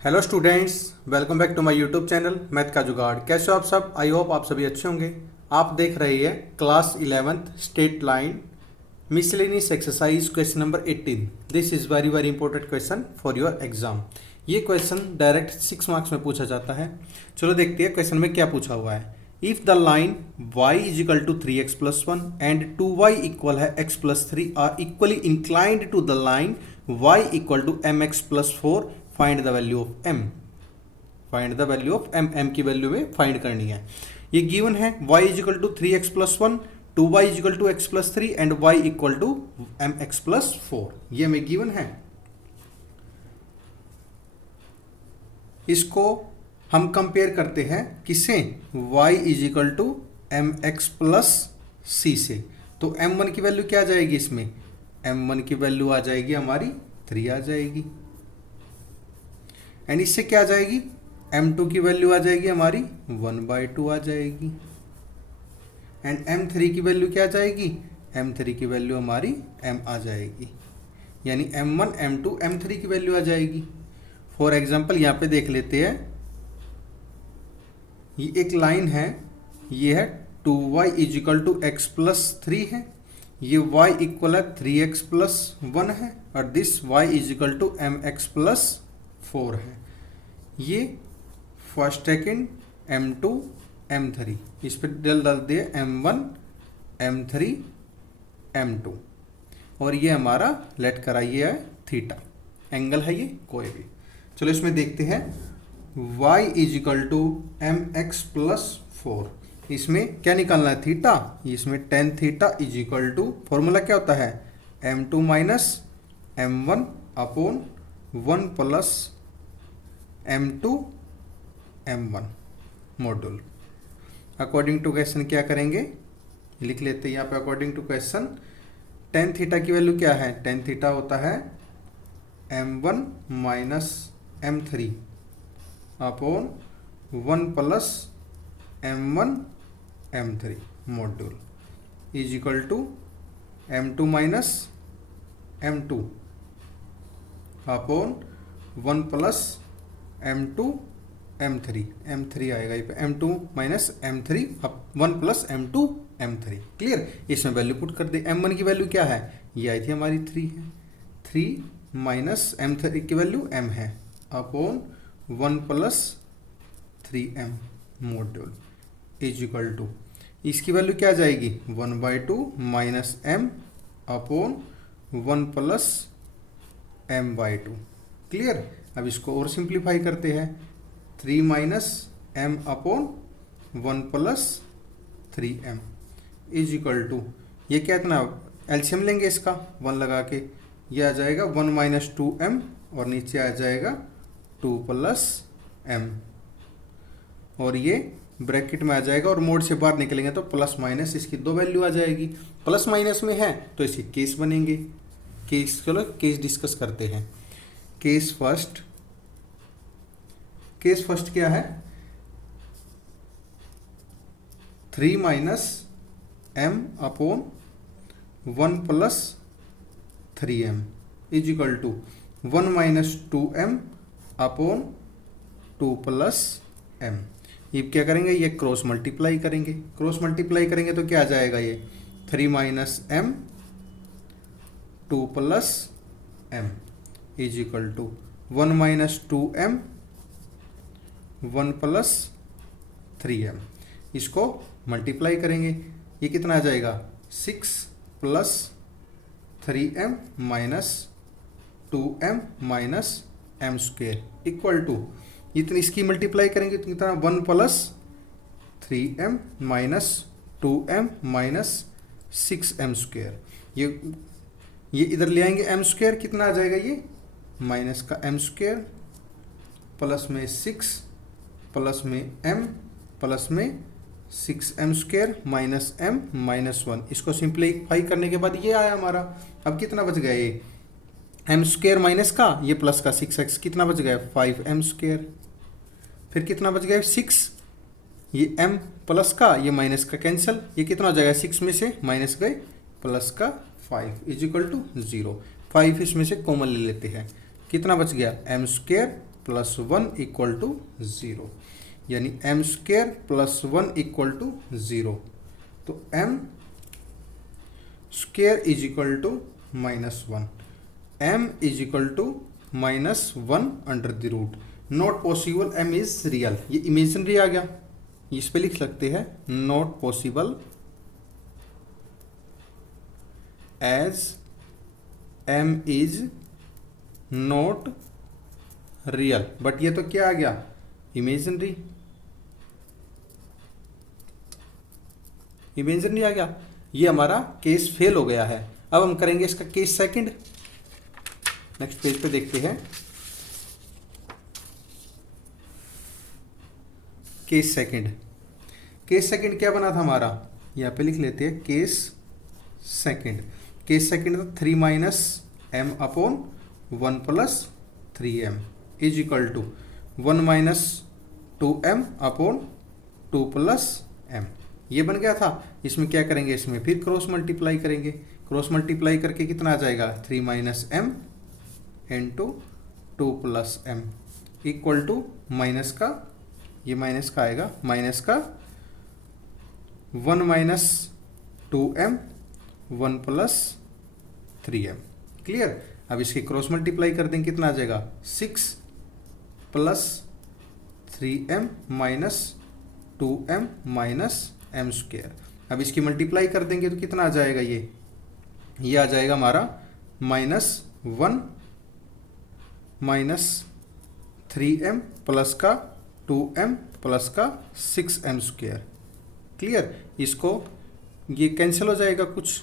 Hello students, welcome back to my YouTube channel math का जुगाड़। कैसे हो आप सब? आई होप आप सभी अच्छे होंगे। आप देख रहे हैं class 11th state line miscellaneous exercise question number 18। This is very very important question for your exam. ये क्वेश्चन डायरेक्ट 6 मार्क्स में पूछा जाता है। चलो देखते हैं क्वेश्चन में क्या पूछा हुआ है। If the line y is equal to 3x plus 1 and 2y equal है x plus 3 are equally inclined to the line y equal to mx plus 4, find the value of m। Find the value of m, m की वैल्यू में find करनी है। ये given है y is equal to 3x plus 1, 2y is equal to x plus 3 and y equal to mx plus 4। ये हमें given है। इसको हम कंपेयर करते हैं किससे? y is equal to M x plus C से। तो m1 की वैल्यू क्या आ जाएगी इसमें? m1 की वैल्यू आ जाएगी हमारी 3 आ जाएगी। एंड इससे क्या आ जाएगी? m2 की वैल्यू आ जाएगी हमारी 1/2 आ जाएगी। एंड m3 की वैल्यू क्या आ जाएगी? m3 की वैल्यू हमारी m आ जाएगी। यानी m1 m2 m3 की वैल्यू आ जाएगी। फॉर एग्जाम्पल यहाँ पे देख लेते हैं। ये एक लाइन है, ये है 2y is equal to x plus 3 है, ये y इक्वल है 3x प्लस 1 है, और this y is equal to M x plus 4 है। ये फर्स्ट सेकेंड m2 m3, इस पर डाल दिए m1 m3 m2, और ये हमारा लेट कराइए है थीटा, एंगल है ये कोई भी। चलो इसमें देखते हैं y is equal to M x plus 4। इसमें क्या निकालना है? थीटा। इसमें tan theta is equal to, formula क्या होता है? m2 minus m1 upon 1 plus m2 m1 module. According to question क्या करेंगे? लिख लेते हैं यहाँ पे according to question. Tan theta की वैल्यू क्या है? टेन थीटा होता है m1 minus m3 upon 1 plus m1 m3 module is equal to m2 minus m2 upon 1 plus m2 m3, m3 आएगा ये पे, m2 minus m3 1 plus m2 m3। Clear? इसमें value put कर दे। m1 की value क्या है? ये आई थी हमारी 3 है, 3 माइनस m3 की वैल्यू m है upon 1 plus 3m module is equal to, इसकी वैल्यू क्या आ जाएगी? 1/2 minus m upon 1 plus m/2। Clear? अब इसको और सिंप्लीफाई करते हैं। 3 minus m upon 1 plus 3m is equal to, ये क्या इतना एलसीएम लेंगे इसका 1 लगा के, ये आ जाएगा 1 माइनस 2m और नीचे आ जाएगा 2 प्लस m, और ये ब्रैकेट में आ जाएगा और मोड से बाहर निकलेंगे तो प्लस माइनस इसकी दो वैल्यू आ जाएगी। प्लस माइनस में है तो इसके केस बनेंगे। केस, चलो केस डिस्कस करते हैं। केस फर्स्ट क्या है? 3 minus m upon 1 plus 3m is equal to 1 minus 2m upon 2 plus m। ये क्या करेंगे? ये क्रॉस मल्टीप्लाई करेंगे। क्रॉस मल्टीप्लाई करेंगे तो क्या आ जाएगा? ये 3 minus m 2 plus m is equal to 1 minus 2m 1 plus 3m। इसको मल्टीप्लाई करेंगे, ये कितना आ जाएगा? 6 plus 3m minus 2m minus m square equal to, इतनी इसकी मल्टीप्लाई करेंगे तो कितना? 1 plus 3m minus 2m minus 6m square. ये इधर ले आएंगे m स्क्वेयर, कितना आ जाएगा? ये माइनस का m स्क्वेयर प्लस में 6 प्लस में m प्लस में 6m square minus m minus 1। इसको सिंप्लीफाई करने के बाद ये आया हमारा। अब कितना बच गया? ये m स्क्वेयर माइनस का, ये प्लस का 6x, कितना बच गया? 5m square. फिर कितना बच गया? 6, ये m प्लस का, ये माइनस का कैंसिल, ये कितना हो जाएगा? 6 में से माइनस गए प्लस का 5 इज इक्वल टू 0। 5 इसमें से कॉमन ले लेते हैं, कितना बच गया? m square plus 1 equal to 0, यानी m square plus 1 equal to 0। तो m square is equal to -1, m is equal to -1 under the root. Not possible m is real, ये इमेजिनरी आ गया, इस पे लिख सकते हैं not possible as m is not real. But ये तो क्या आ गया, इमेजिनरी, इमेजिनरी आ गया, ये हमारा केस फेल हो गया है। अब हम करेंगे इसका केस सेकंड। नेक्स्ट पेज पे देखते हैं केस सेकंड। केस सेकंड क्या बना था हमारा, यहाँ पे लिख लेते हैं केस सेकंड। केस सेकंड था 3 minus m upon 1 plus 3m is equal to 1 minus 2m upon 2 plus m, ये बन गया था। इसमें क्या करेंगे, इसमें फिर क्रॉस मल्टीप्लाई करेंगे। क्रॉस मल्टीप्लाई करके कितना आ जाएगा, 3 minus m into 2 plus m equal to minus का, ये माइनस का आएगा, माइनस का 1 minus 2m 1 plus 3m। Clear. अब इसकी क्रॉस मल्टीप्लाई कर देंगे, कितना आ जाएगा, 6 plus 3m minus 2m minus m square. अब इसकी मल्टीप्लाई कर देंगे तो कितना आ जाएगा, ये आ जाएगा हमारा -1 माइनस 3m प्लस का 2m प्लस का 6m स्क्वायर। क्लियर। इसको ये कैंसिल हो जाएगा कुछ,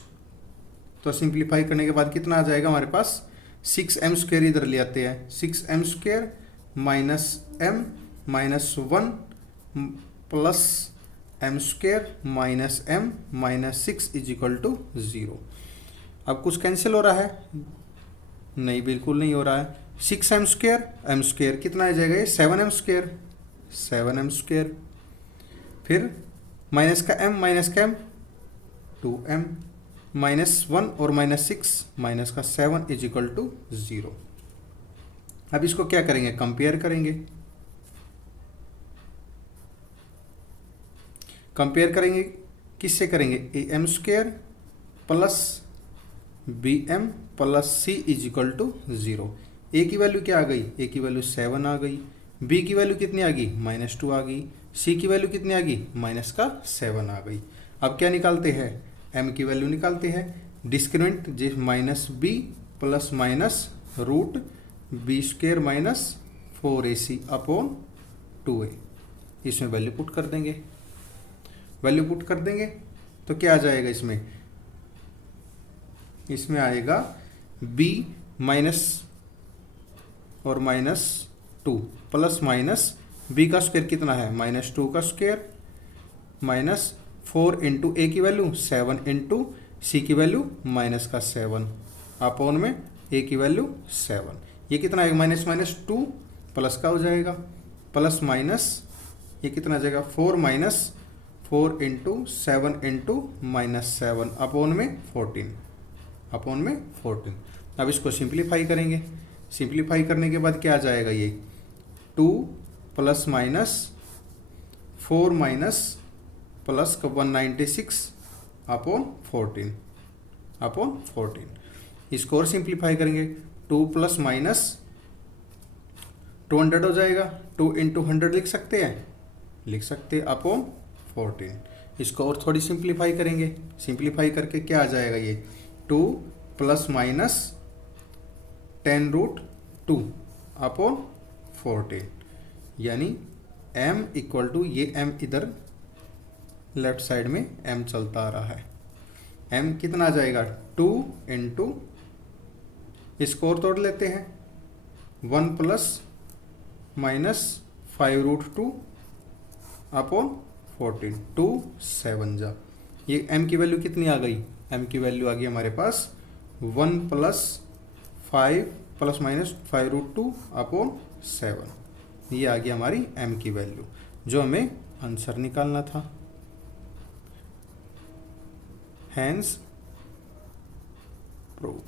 तो सिंप्लीफाई करने के बाद कितना आ जाएगा हमारे पास, 6m स्क्वायर इधर ले आते हैं, 6m square minus m minus 1 plus m square minus m minus 6 is equal to 0। अब कुछ कैंसिल हो रहा है, नहीं बिल्कुल नहीं हो रहा है। 6m स्क्वायर, एम स्क्वायर कितना आ जाएगा, ये 7m स्क्वायर, 7m स्क्वायर, फिर माइनस का m 2m माइनस 1 और माइनस 6 माइनस का 7 इज इक्वल टू 0। अब इसको क्या करेंगे, कंपेयर करेंगे। कंपेयर करेंगे किससे करेंगे, a m square plus b m plus c is equal to 0। A की वैल्यू क्या आ गई, ए की वैल्यू 7 आ गई, बी की वैल्यू कितनी आ गई, -2 आ गई, सी की वैल्यू कितनी आ गई, माइनस का 7 आ गई। अब क्या निकालते हैं, एम की वैल्यू निकालते हैं। डिस्क्रिमिनेंट जे minus B plus minus root B square minus 4ac upon 2a, इसमें वैल्यू पुट कर देंगे। वैल्यू पुट कर देंगे तो क्या आ जाएगा, इसमें आएगा b माइनस और -2 प्लस माइनस b का स्क्वायर कितना है, -2 का स्क्वायर माइनस 4 इंटू ए की वैल्यू 7 इंटू सी की वैल्यू माइनस का 7 अपॉन में ए की वैल्यू 7। ये कितना आएगा, -2 प्लस का हो जाएगा, प्लस माइनस ये कितना आ जाएगा, 4 माइनस 4 इंटू 7 इंटू -7 अपॉन में 14, अपॉन में 14। अब इसको सिंप्लीफाई करेंगे। सिंप्लीफाई करने के बाद क्या आ जाएगा, ये 2 प्लस माइनस 4 माइनस प्लस का 196 अपॉन 14, अपॉन 14। इसको और सिंप्लीफाई करेंगे, 2 प्लस माइनस 200 हो जाएगा, 2 इंटू 100 लिख सकते हैं, लिख सकते हैं, अपॉन 14। इसको और थोड़ी सिंप्लीफाई करेंगे। सिंप्लीफाई करके क्या आ जाएगा, ये 2 प्लस माइनस 10√2 अपॉन 14, यानी m इक्वल टू, ये m इधर लेफ्ट साइड में m चलता आ रहा है, m कितना आ जाएगा, 2 इंटू, इसको और तोड़ लेते हैं, 1 प्लस माइनस 5√2 अपॉन 14, 2 7 जा, ये m की वैल्यू कितनी आ गई, m की वैल्यू आ गई हमारे पास 1 प्लस 5 प्लस माइनस 5√2 अपॉन 7। ये आ गई हमारी m की वैल्यू, जो हमें आंसर निकालना था। Hence prove.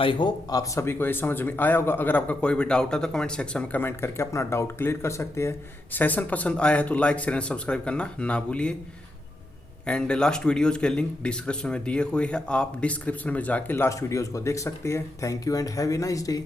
आई होप आप सभी को ये समझ में आया होगा। अगर आपका कोई भी डाउट है तो कमेंट सेक्शन में कमेंट करके अपना डाउट क्लियर कर सकते हैं। सेशन पसंद आया है तो लाइक शेयर एंड सब्सक्राइब करना ना भूलिए। एंड लास्ट वीडियोज़ के लिंक डिस्क्रिप्शन में दिए हुए हैं, आप डिस्क्रिप्शन में जाके लास्ट वीडियोज़ को देख सकते हैं। Thank you and have a nice day.